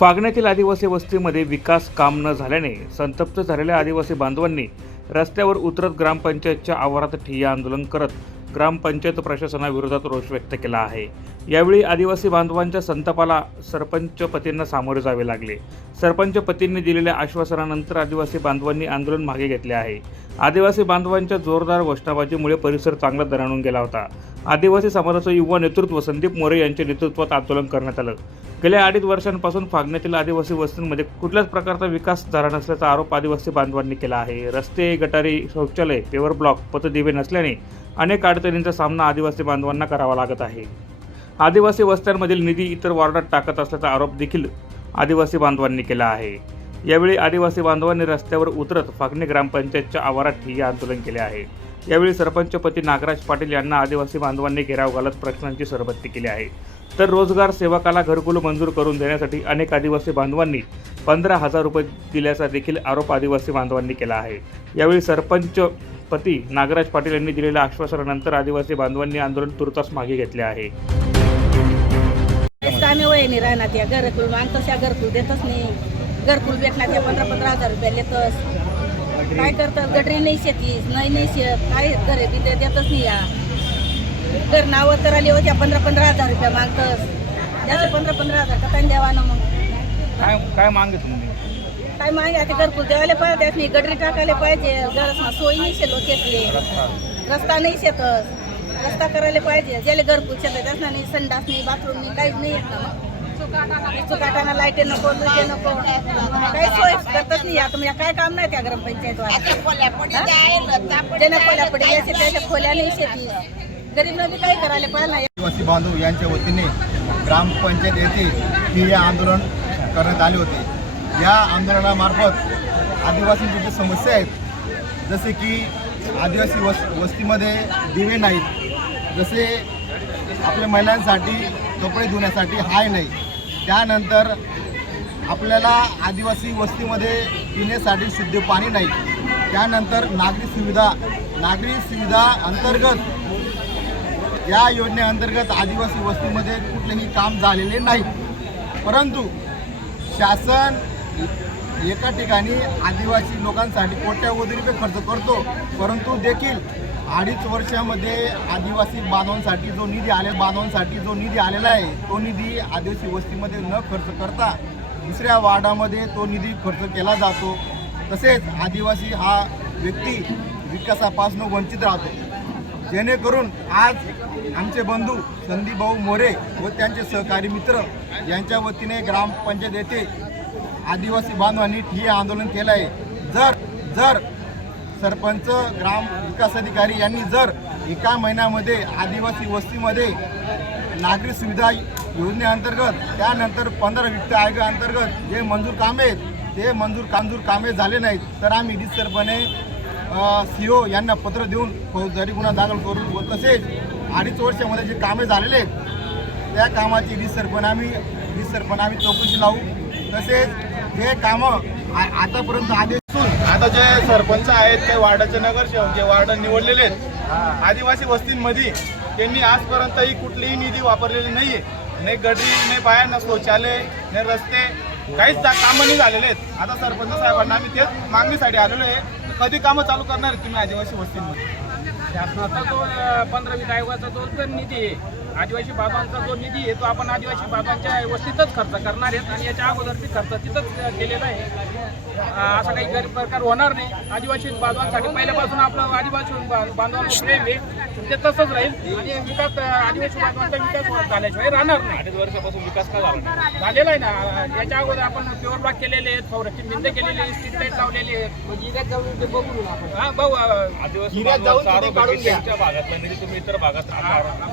फागण्यातील आदिवासी वस्तीमध्ये विकास काम न झाल्याने संतप्त झालेल्या आदिवासी बांधवांनी रस्त्यावर उतरत ग्रामपंचायतच्या आवारात ठिय्या आंदोलन करत ग्रामपंचायत प्रशासनाविरोधात रोष व्यक्त केला आहे. यावेळी आदिवासी बांधवांच्या संतापाला सरपंच पतींना सामोरे जावे लागले. सरपंच पतींनी दिलेल्या आश्वासनानंतर आदिवासी बांधवांनी आंदोलन मागे घेतले आहे. आदिवासी बांधवांच्या जोरदार घोषणाबाजीमुळे परिसर चांगला दणाणून गेला होता. आदिवासी समाजाचं युवा नेतृत्व संदीप मोरे यांच्या नेतृत्वात आंदोलन करण्यात आलं. गेल्या अडीच वर्षांपासून फागण्यातील आदिवासी वस्तींमध्ये कुठल्याच प्रकारचा विकास झाला नसल्याचा आरोप आदिवासी बांधवांनी केला आहे. रस्ते गटारी शौचालय पेवर ब्लॉक पतदिवे नसल्याने अनेक अडचणींचा सामना आदिवासी बांधवांना करावा लागत आहे. आदिवासी वस्त्यांमधील निधी इतर वॉर्डात टाकत असल्याचा आरोप देखील आदिवासी बांधवांनी केला आहे. यावेळी आदिवासी बांधवांनी रस्त्यावर उतरत फागणे ग्रामपंचायतच्या आवारात ठिय्या आंदोलन केले आहे. यावेळी सरपंचपती नागराज पाटील यांना आदिवासी बांधवांनी घेराव घालत प्रश्नांची सरबत्ती केली आहे. तर रोजगार सेवकाला घरकुल मंजूर करून देण्यासाठी अनेक आदिवासी बांधवांनी पंधरा हजार रुपये दिल्याचा देखील आरोप आदिवासी बांधवांनी केला आहे. यावेळी सरपंच पती नागराज पाटील यांनी दिलेल्या आश्वासनानंतर आदिवासी बांधवांनी आंदोलन तुर्तास मागे घेतले आहे. वय नाही राहणार त्या घरकुल मागतस या घरकुल देतच नाही. घरकुल भेटणार त्या पंधरा पंधरा हजार रुपये देतस काय करतात? गटरी नाही शेती नाही नाही शेत काय घरे बी ते देतच नाही या. घर नावं तर आली होत्या पंधरा पंधरा हजार रुपये मागतस. त्याचे पंधरा पंधरा हजार कथा द्यावा ना मग? काय काय मागे तुम्ही? काय मागे आता घरकुल द्यायला पाहिजे त्यात नाही गटरी टाकायला पाहिजे. गरज सोयी नाही शेत लोकेतली रस्ता. नाही शेतस रस्ता करायला पाहिजे. ज्याला घरकुल शेत त्याच नाही संडास नाही बाथरूम नाही काहीच नाही येत ना मग. चुकाटाना लाईटे नको ते नको. काही सोय करतच नाही. आता म्हणजे काय काम नाही त्या ग्रामपंचायत ज्यांना खोल्या पडली असे त्याच्या खोल्या नाही शेती. गरीब बी काही करायला पाहिजे ना. आदिवासी बांधव यांच्या वतीने ग्रामपंचायत येथे ठिय्या आंदोलन करण्यात आले होते. या आंदोलनामार्फत आदिवासींच्या ज्या समस्या आहेत जसे की आदिवासी वस वस्तीमध्ये दिवे नाहीत जसे आपल्या महिलांसाठी कपडे धुण्यासाठी हाय नाही त्यानंतर आपल्याला आदिवासी वस्तीमध्ये पिण्यासाठी शुद्ध पाणी नाही त्यानंतर नागरी सुविधा नागरी सुविधा अंतर्गत या योजनेअंतर्गत आदिवासी वस्तीमध्ये कुठलेही काम झालेले नाही परंतु शासन एका ठिकाणी आदिवासी लोकांसाठी कोट्यावधी रुपये खर्च करतो परंतु देखील अडीच वर्षामध्ये आदिवासी बांधवांसाठी जो निधी आले बांधवांसाठी जो निधी आलेला आहे तो निधी आदिवासी वस्तीमध्ये न खर्च करता दुसऱ्या वार्डामध्ये तो निधी खर्च केला जातो. तसेच आदिवासी हा व्यक्ती विकासापासून वंचित राहतो. जेणेकरून आज आमचे बंधू संदीपभाऊ मोरे व त्यांचे सहकारी मित्र यांच्या वतीने ग्रामपंचायत येथे आदिवासी बांधवांनी ठिय्या आंदोलन केलं आहे जर जर सरपंच ग्राम विकास अधिकारी यांनी जर एका महिन्यामध्ये आदिवासी वस्तीमध्ये नागरी सुविधा योजनेअंतर्गत त्यानंतर पंधरा वित्त आयोगाअंतर्गत जे मंजूर कामे आहेत ते मंजूर कामजूर कामे झाले नाहीत तर आम्ही रितसरपणे सी ओ यांना पत्र देऊन फौजदारी गुन्हा दाखल करू व तसेच अडीच वर्षामध्ये जे कामे झालेले आहेत त्या कामाची रितसरपणे आम्ही रितसरपणे आम्ही चौकशी लावू. तसेच जे कामं आतापर्यंत आदेश आता जे सरपंच आहेत ते वार्डाचे नगरसेवक जे वार्ड निवडलेले आहेत आदिवासी वस्तींमध्ये त्यांनी आजपर्यंत ही कुठलीही निधी वापरलेली नाहीये. नाही गटरी नाही बायांना शौचालय नाही रस्ते. काहीच कामं नाही झालेले आहेत. आता सरपंच साहेबांना आम्ही तेच मागणीसाठी आलेलो आहे. कधी कामं चालू करणार तुम्ही आदिवासी वस्तींमध्ये? शासनाचा जो अ, पंधरा वीस आयोगाचा जो निधी आहे आदिवासी बाबांचा जो निधी आहे तो आपण आदिवासी बाबांच्या वस्तीतच खर्च करणार आहेत आणि याच्या अगोदरची खर्च तिथंच केलेला आहे. असा काही गैर प्रकार होणार नाही. आदिवासी बांधवांसाठी पहिल्यापासून आपलं आदिवासी बा- बांधवांचं प्रेम आहे. ते तसंच राहील. आणि विकास आदिवासी बांधवांचा विकास झाल्याशिवाय राहणार नाही. अडीच वर्षापासून विकास का झाला झालेला आहे ना. याच्या अगोदर आपण प्युअर ब्लॉक केलेले आहेत फौरची भिंत केलेली आहे स्ट्रीट लाइट लावलेले आहेत. म्हणजे जाऊन ते बघू हा भाऊ अ, हिऱ्यात जाऊन तुम्ही काढून घ्या.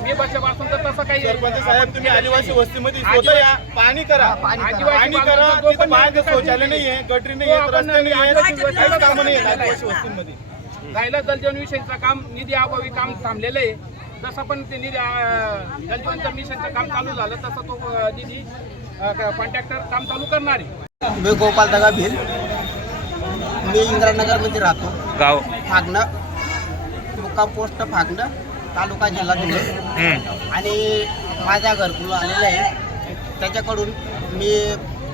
मी वर्षापासून तर तसं काही सरपंच साहेब तुम्ही आदिवासी वस्तीमध्ये स्वतः पाणी करा. पाणी आदिवासी करा तिथं शौचालय निधी नाहीये गटरी तो नाहीये. आपण काहीच कामं नाही आदिवासी वस्तींमध्ये. राहिला काम निधी अभावी काम थांबलेलं आहे. जसं पण ते निधी जलजीवनचं मिशनचं काम चालू झालं तसं तो निधी कॉन्ट्रॅक्टर काम चालू करणार आहे. मी गोपाल दगा भिल. मी इंदिरानगरमध्ये राहतो. गाव फागणं. मुक्काम पोस्ट फागणं तालुका जिल्हा धुळे. आणि माझ्या घरकुल आलेलं आहे. त्याच्याकडून मी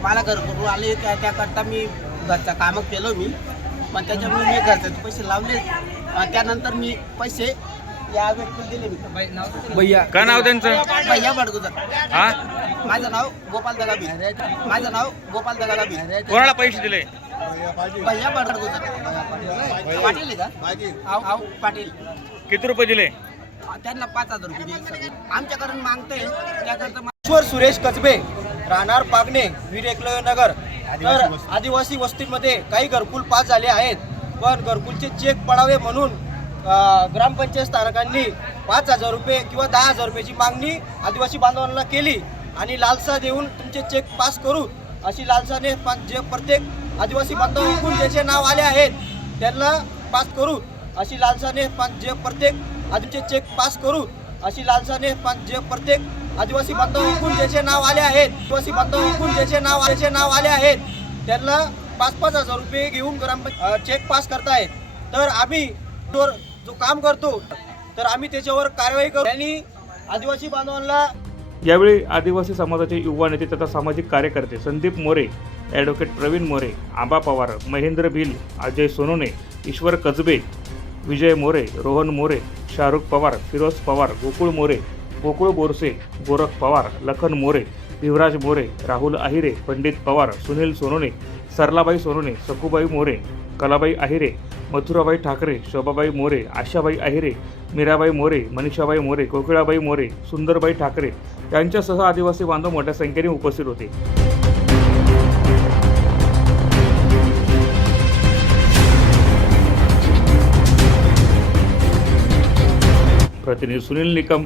मला घरकुल आले त्या त्याकरता मी घरचं कामं केलं मी. पण त्याच्यामुळे मी घरचे पैसे लावले. त्यानंतर मी पैसे या व्यक्तीला दिले मी. भैया. काय नाव त्यांचं? भैया बडगुजर. हा? माझं नाव गोपाल दगाबी. माझं नाव गोपाल दगाबी. कोणाला पैसे दिले? भैया बडगुजर. पाटील आहे का? आव आव पाटील. किती रुपये दिले? त्यांना पाच हजार रुपये दिले आमच्याकडून मागते. त्याकरता ईश्वर सुरेश कचबे राहणार पागणे वीर एकलव्य नगर तर आदिवासी वस्तीमध्ये काही घरकुल पास झाले आहेत पण घरकुलचे चेक पडावे म्हणून ग्रामपंचायत स्थानकांनी पाच हजार रुपये किंवा दहा हजार रुपयाची मागणी आदिवासी बांधवांना केली आणि लालसा देऊन तुमचे चेक पास करू अशी लालसाने जे प्रत्येक आदिवासी बांधवांकडून ज्याचे नाव आले आहेत त्यांना पास करू अशी लालसाने जे प्रत्येक आदिचे चेक पास करू अशी लालसाने जे प्रत्येक आदिवासी बांधवांकडून ज्याचे नाव आले आहेत आदिवासी बांधवांकडून ज्याचे नाव ज्याचे नाव आले आहेत त्यांना पाच पाच हजार रुपये घेऊन ग्राम चेक पास करतायत. तर आम्ही जो जो काम करतो तर आम्ही त्याच्यावर कारवाई करू. आणि आदिवासी बांधवांना यावेळी आदिवासी समाजाचे युवा नेते तथा सामाजिक कार्यकर्ते संदीप मोरे ॲडव्होकेट प्रवीण मोरे आबा पवार महेंद्र भिल अजय सोनोने ईश्वर कजबे विजय मोरे रोहन मोरे शाहरुख पवार फिरोज पवार गोकुळ मोरे गोकुळ बोरसे गोरख पवार लखन मोरे युवराज मोरे राहुल आहिरे पंडित पवार सुनील सोनोने सरलाबाई सोनोने सखुबाई मोरे कलाबाई आहिरे मथुराबाई ठाकरे शोभाबाई मोरे आशाबाई आहिरे मीराबाई मोरे मनीषाबाई मोरे कोकिळाबाई मोरे सुंदरबाई ठाकरे यांच्यासह आदिवासी बांधव मोठ्या संख्येने उपस्थित होते. प्रतिनिधी सुनील निकम